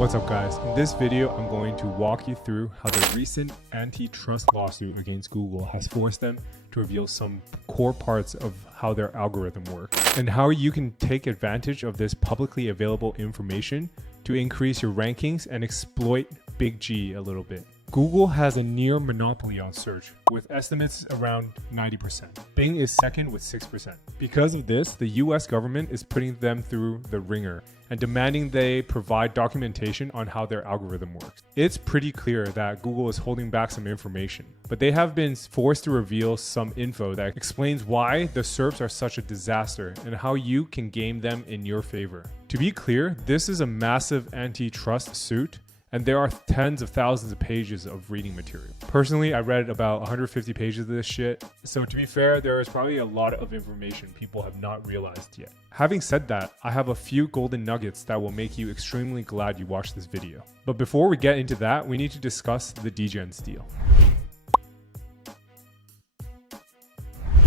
What's up guys? In this video, I'm going to walk you through how the recent antitrust lawsuit against Google has forced them to reveal some core parts of how their algorithm works, and how you can take advantage of this publicly available information to increase your rankings and exploit Big G a little bit. Google has a near monopoly on search, with estimates around 90%. Bing is second with 6%. Because of this, the US government is putting them through the ringer and demanding they provide documentation on how their algorithm works. It's pretty clear that Google is holding back some information, but they have been forced to reveal some info that explains why the SERPs are such a disaster and how you can game them in your favor. To be clear, this is a massive antitrust suit, and there are tens of thousands of pages of reading material. Personally, I read about 150 pages of this shit, so to be fair, there is probably a lot of information people have not realized yet. Having said that, I have a few golden nuggets that will make you extremely glad you watched this video. But before we get into that, we need to discuss the DGens deal.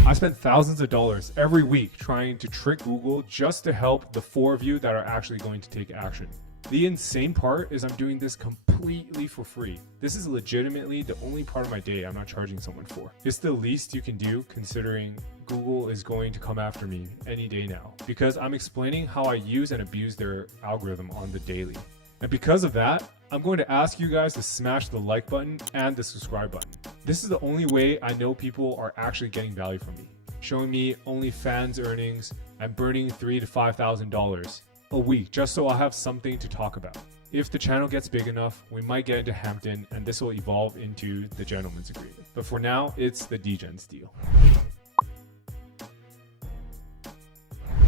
I spent thousands of dollars every week trying to trick Google just to help the 4 of you that are actually going to take action. The insane part is I'm doing this completely for free. This is legitimately the only part of my day I'm not charging someone for. It's the least you can do considering Google is going to come after me any day now, because I'm explaining how I use and abuse their algorithm on the daily. And because of that, I'm going to ask you guys to smash the like button and the subscribe button. This is the only way I know people are actually getting value from me, showing me OnlyFans earnings and burning $3,000 to $5,000 a week just so I'll have something to talk about. If the channel gets big enough, we might get into Hampton and this will evolve into the gentleman's agreement. But for now, it's the DGens deal.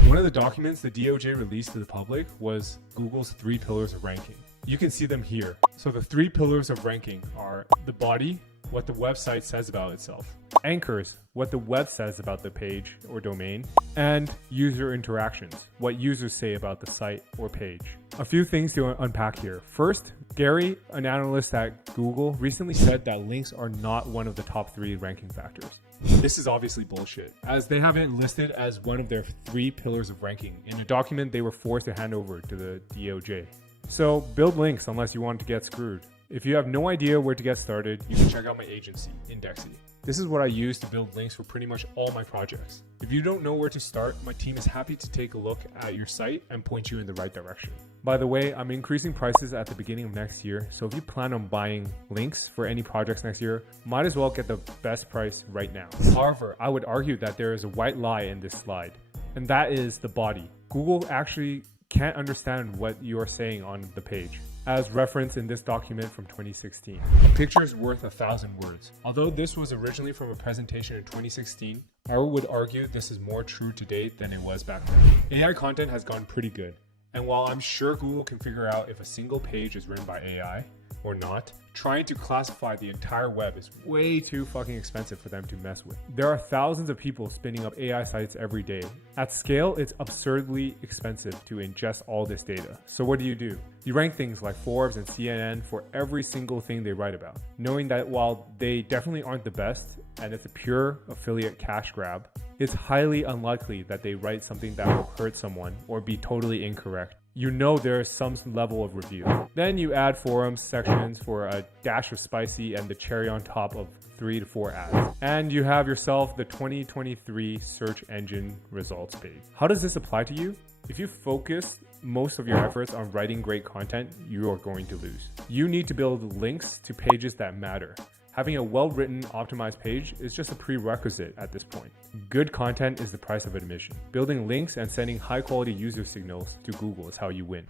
One of the documents the DOJ released to the public was Google's 3 pillars of ranking. You can see them here. So the 3 pillars of ranking are the body, what the website says about itself; anchors, what the web says about the page or domain; and user interactions, what users say about the site or page. A few things to unpack here. First, Gary, an analyst at Google, recently said that links are not one of the top 3 ranking factors. This is obviously bullshit, as they have it listed as one of their 3 pillars of ranking in a document they were forced to hand over to the DOJ. So build links unless you want to get screwed. If you have no idea where to get started, you can check out my agency, Indexity. This is what I use to build links for pretty much all my projects. If you don't know where to start, my team is happy to take a look at your site and point you in the right direction. By the way, I'm increasing prices at the beginning of next year, so if you plan on buying links for any projects next year, might as well get the best price right now. However, I would argue that there is a white lie in this slide, and that is the body. Google actually can't understand what you are saying on the page, as referenced in this document from 2016. A picture is worth 1,000 words. Although this was originally from a presentation in 2016, I would argue this is more true today than it was back then. AI content has gotten pretty good, and while I'm sure Google can figure out if a single page is written by AI or not, trying to classify the entire web is way too fucking expensive for them to mess with. There are thousands of people spinning up AI sites every day. At scale, it's absurdly expensive to ingest all this data. So what do? You rank things like Forbes and CNN for every single thing they write about, knowing that while they definitely aren't the best and it's a pure affiliate cash grab, it's highly unlikely that they write something that will hurt someone or be totally incorrect. You know there is some level of review. Then you add forums sections for a dash of spicy and the cherry on top of 3 to 4 ads. And you have yourself the 2023 search engine results page. How does this apply to you? If you focus most of your efforts on writing great content, you are going to lose. You need to build links to pages that matter. Having a well-written, optimized page is just a prerequisite at this point. Good content is the price of admission. Building links and sending high-quality user signals to Google is how you win.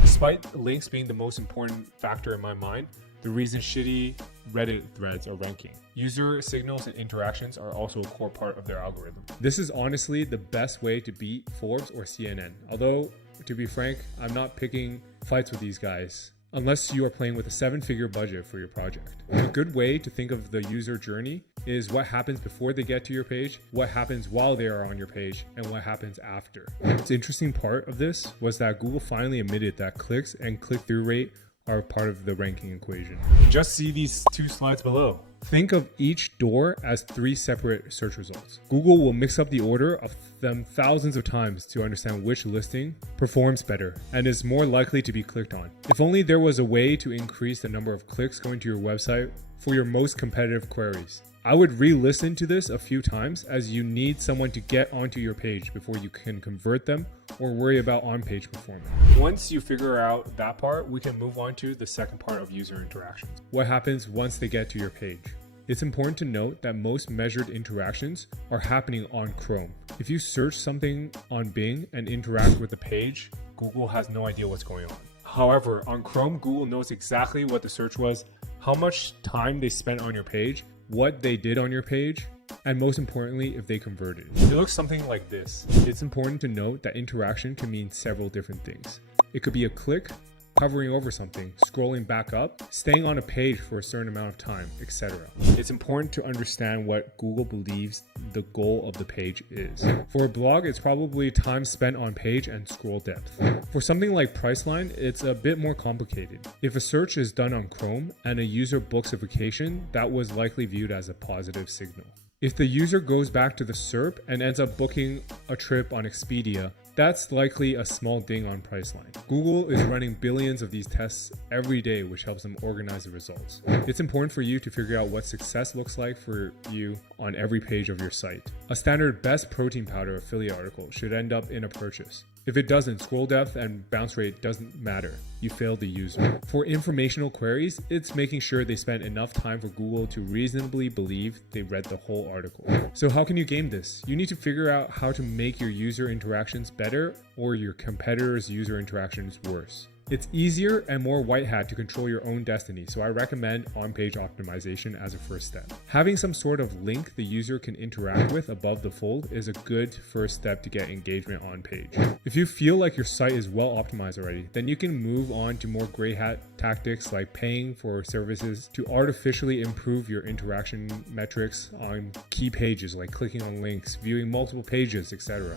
Despite links being the most important factor in my mind, the reason shitty Reddit threads are ranking. User signals and interactions are also a core part of their algorithm. This is honestly the best way to beat Forbes or CNN. Although, to be frank, I'm not picking fights with these guys, unless you are playing with a 7-figure budget for your project. A good way to think of the user journey is what happens before they get to your page, what happens while they are on your page, and what happens after. The interesting part of this was that Google finally admitted that clicks and click-through rate are part of the ranking equation. Just see these 2 slides below. Think of each door as 3 separate search results. Google will mix up the order of them thousands of times to understand which listing performs better and is more likely to be clicked on. If only there was a way to increase the number of clicks going to your website for your most competitive queries. I would re-listen to this a few times, as you need someone to get onto your page before you can convert them or worry about on-page performance. Once you figure out that part, we can move on to the second part of user interactions. What happens once they get to your page? It's important to note that most measured interactions are happening on Chrome. If you search something on Bing and interact with the page, Google has no idea what's going on. However, on Chrome, Google knows exactly what the search was, how much time they spent on your page, what they did on your page, and most importantly, if they converted. It looks something like this. It's important to note that interaction can mean several different things. It could be a click, hovering over something, scrolling back up, staying on a page for a certain amount of time, etc. It's important to understand what Google believes the goal of the page is. For a blog, it's probably time spent on page and scroll depth. For something like Priceline, it's a bit more complicated. If a search is done on Chrome and a user books a vacation, that was likely viewed as a positive signal. If the user goes back to the SERP and ends up booking a trip on Expedia, that's likely a small ding on Priceline. Google is running billions of these tests every day, which helps them organize the results. It's important for you to figure out what success looks like for you on every page of your site. A standard best protein powder affiliate article should end up in a purchase. If it doesn't, scroll depth and bounce rate doesn't matter. You failed the user. For informational queries, it's making sure they spent enough time for Google to reasonably believe they read the whole article. So how can you game this? You need to figure out how to make your user interactions better or your competitors' user interactions worse. It's easier and more white hat to control your own destiny, so I recommend on-page optimization as a first step. Having some sort of link the user can interact with above the fold is a good first step to get engagement on page. If you feel like your site is well optimized already, then you can move on to more gray hat tactics like paying for services to artificially improve your interaction metrics on key pages like clicking on links, viewing multiple pages, etc.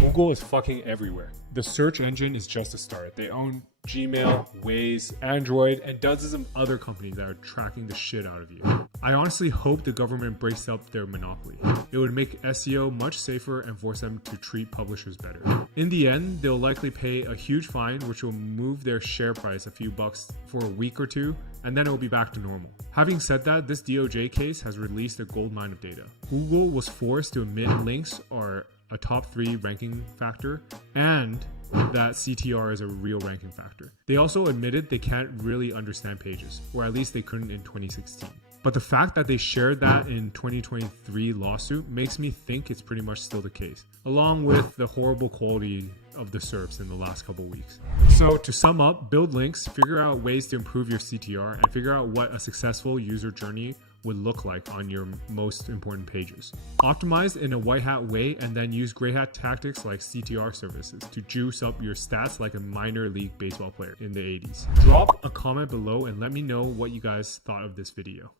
Google is fucking everywhere. The search engine is just a start. They own Gmail, Waze, Android, and dozens of other companies that are tracking the shit out of you. I honestly hope the government breaks up their monopoly. It would make SEO much safer and force them to treat publishers better. In the end, they'll likely pay a huge fine, which will move their share price a few bucks for a week or two, and then it will be back to normal. Having said that, this DOJ case has released a goldmine of data. Google was forced to admit links are a top 3 ranking factor, and that CTR is a real ranking factor. They also admitted they can't really understand pages, or at least they couldn't in 2016. But the fact that they shared that in 2023 lawsuit makes me think it's pretty much still the case, along with the horrible quality of the SERPs in the last couple weeks. So to sum up, build links, figure out ways to improve your CTR, and figure out what a successful user journey would look like on your most important pages. Optimize in a white hat way and then use gray hat tactics like CTR services to juice up your stats like a minor league baseball player in the 80s. Drop a comment below and let me know what you guys thought of this video.